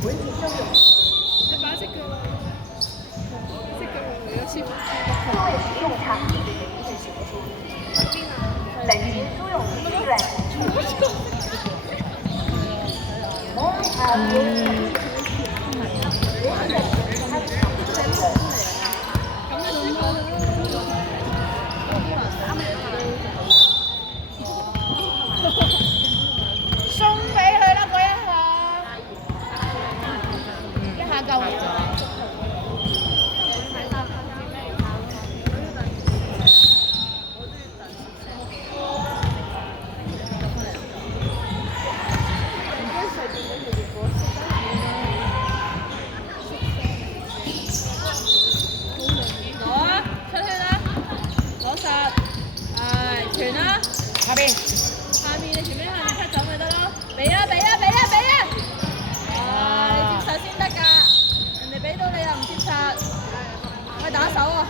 你把隻腳，隻腳有似乎各位使用场地，本局租用微软送俾佢啦，嗰一下夠咗。傳啦，下邊你前面向前 cut 走咪得咯，俾啊！你接實先得㗎，人哋俾到你又唔接實，喂打手啊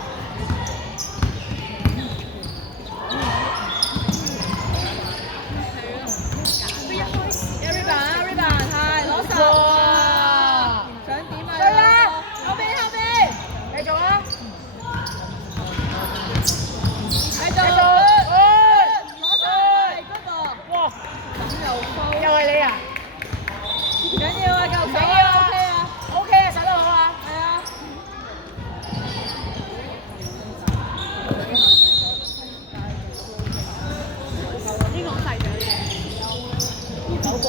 ！rebound 係攞實，想點啊？對啦，後邊，繼續啊！繼續。哇！咁又高，又係你啊！唔緊要啊，夠手啊 ，OK 啊，手得好啊，係啊。呢個好細嘅，手部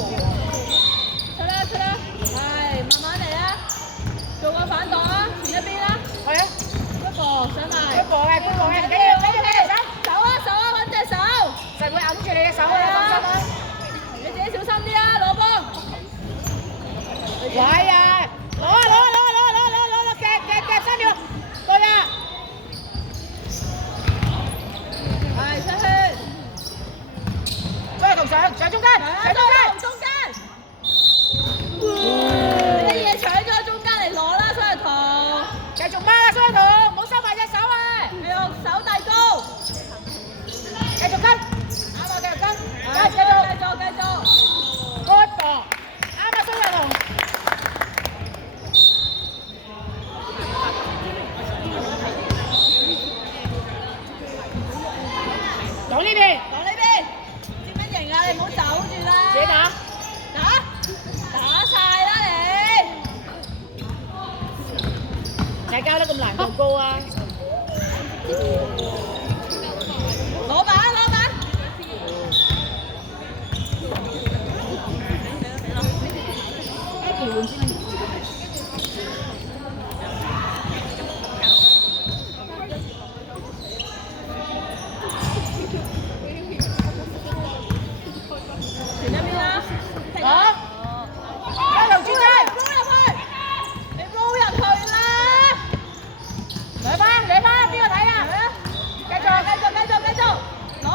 出啦，係慢慢嚟啊，做個反檔啊，前一邊啦，係啊，一步上嚟，高嘅，唔緊要，手啊，揾隻手，實會揞住你嘅手啊，放心啊！你自己小心啲啊，攞波。係啊，攞，夾3秒，對啊，係出圈，再同上中間，中間，你啲嘢搶咗中間嚟攞啦，雙頭，繼續孖啦，雙頭，唔好收埋隻手啊！你用手遞高，繼續跟，啱啊，繼續跟，繼續 ，good ball，啱啊，雙頭。往呢邊，點樣贏啊？你唔好走住啦，自己打，打晒啦你，你交得咁難度高啊！攞板，前一邊啦，好，交流轉身，你撈入去啦，兩番，邊個睇啊？繼續，攞，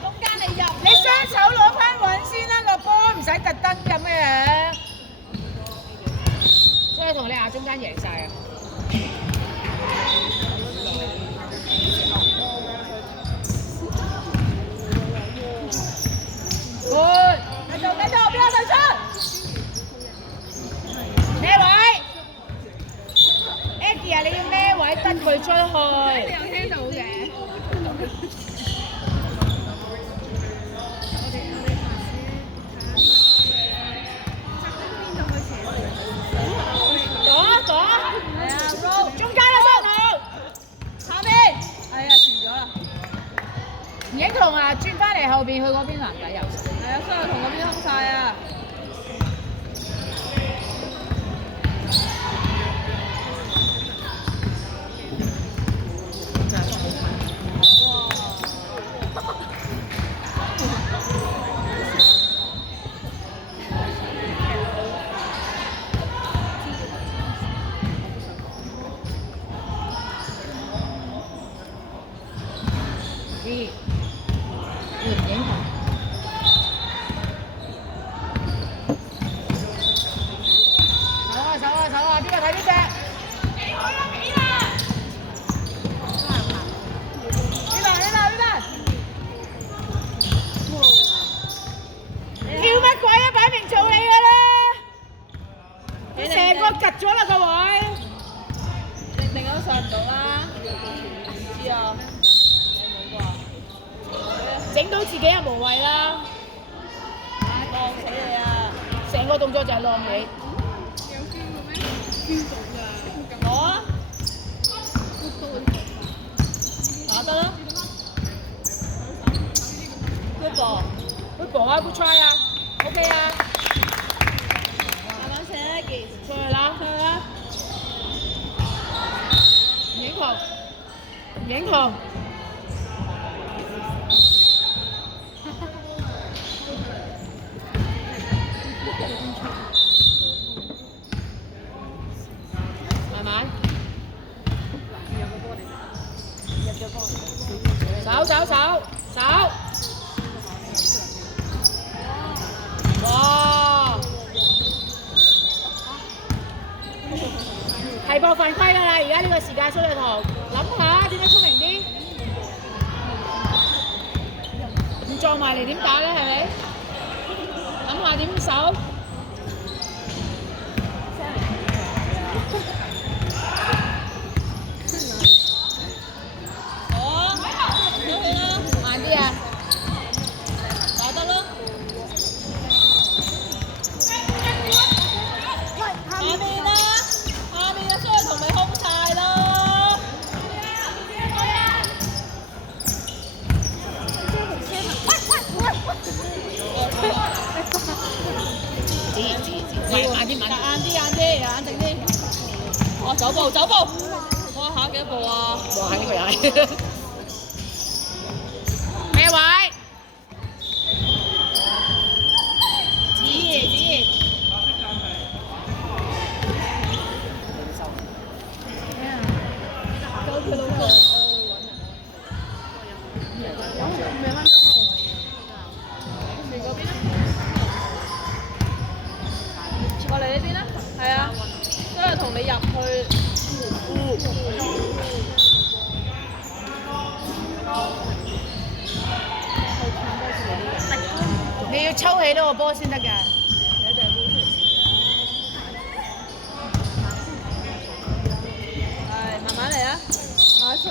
中間你入，你雙手攞翻穩先啦，個波唔使特登咁樣。所以同你亞中間贏晒啊！繼續，邊個退出？咩位 ？Eddie 啊，你要咩位得佢出去？你有聽到嘅。中間啦，下邊，係啊，遲咗啦。吳影彤啊，轉翻嚟後邊去嗰邊籃底游。係啊，所以同嗰邊空晒啊。吳影彤。咗啦個位，定都上唔到啦，唔知啊，冇冇啩？整到自己就無謂啦。浪死你啊！成個動作就係浪你。攞啊！打得啦 ！Good ball，Good ball 啊 ，good try 啊 ，OK 啊，慢慢射啦，傑，出去啦，出去啦！影球，影球。慢慢。手，哇！係博犯規㗎啦！而家呢個時間，蘇麗彤，諗下點樣聰明啲，唔撞埋嚟點打咧？係咪？諗下點守。慢啲啊！打得咯。下面啦，下面嘅蘇麗彤咪空晒咯。慢啲，冷靜啲。哦，走步。哇，下幾步啊？哇！呢個又係咩位？子救佢老婆。過嚟呢邊啦，係啊，都係同你入去。你要抽起到個波先得㗎。係，慢慢嚟啊！下一出。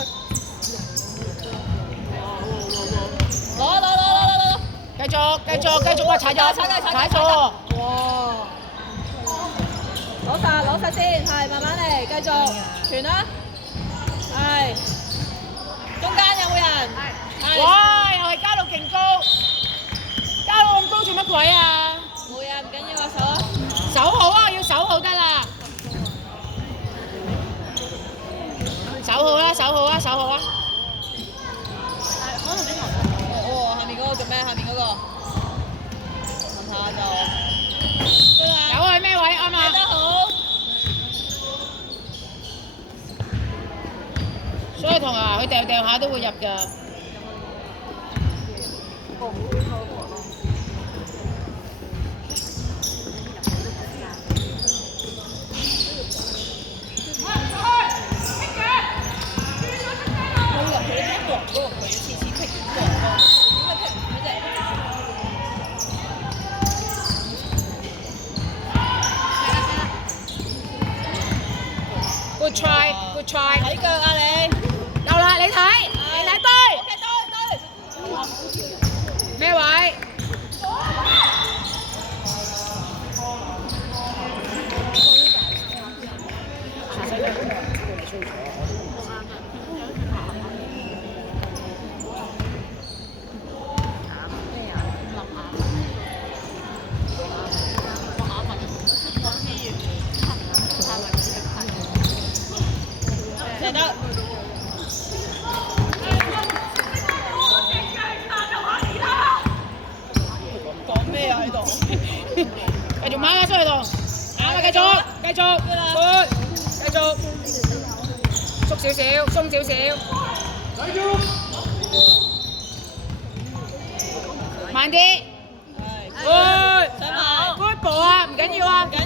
攞！繼續！哇！踩咗！哇！攞晒先，係慢慢嚟，繼續傳啦。係。中間有冇人？哇！又係加到勁高，加到咁高做乜鬼啊？冇嘢，唔緊要啊，手啊！手好啊，要手好得啦。手好啊！可能俾哦，下面嗰個做咩？下面嗰個問下就。有係咩位啱啊？得好。所以同啊，佢掉下都會入㗎。Good try。睇腳啊你！夠啦，你睇對。咩位？射得。講咩啊喺度？繼續掹啊，出去度。啱啊，繼續。繼續。縮少少，鬆少少。慢啲。想埋。Good ball啊，唔緊要啊。繼續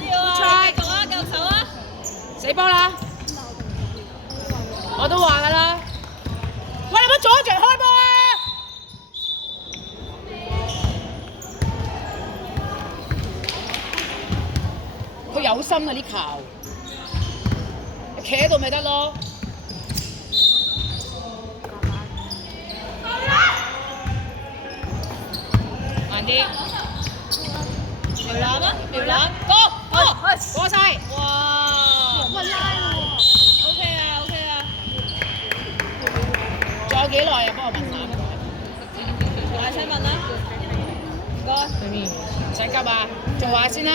手啊！死波啦！我都話㗎啦。喂，你唔好阻住開波啊！佢有心啊啲球。企喺度咪得咯。慢啲。苗籃啊，苗籃，過晒。哇！我拉喎。 OK 啊，OK 啊。仲有幾耐啊？幫我問下。大聲問啦，唔該。唔使急啊，做下先啦。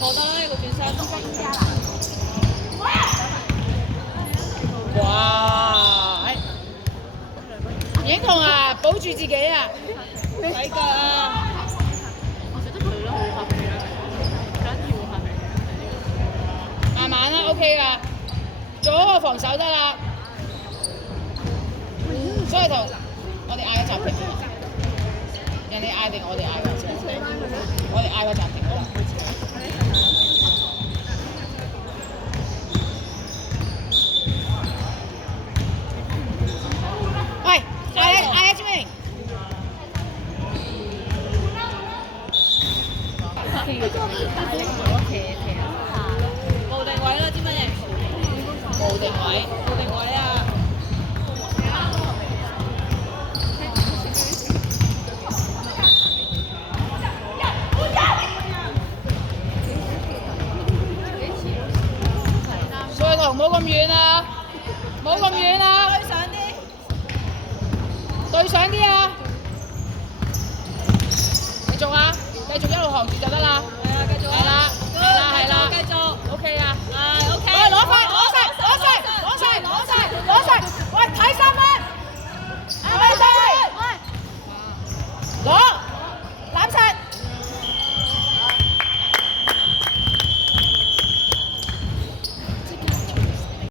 過得啦，呢個轉身。哇！影彤啊，保住自己啊！睇腳啊！慢慢啦 ，OK 噶，做好個防守得啦。所以同我哋嗌咗暫停，人哋嗌定我哋嗌嗰陣，我哋嗌個暫停啦。喂，嗌一支名。冇定位啦，知乜嘢？冇定位。冇定位啊！所以同唔好咁遠啊！冇咁遠啊！對上啲。對上啲啊！繼續啊！繼續一路行住就得啦。係啊，繼續啊。係啦，係啦。繼續。 OK 啊！係 OK。喂，攞晒！喂，睇3蚊！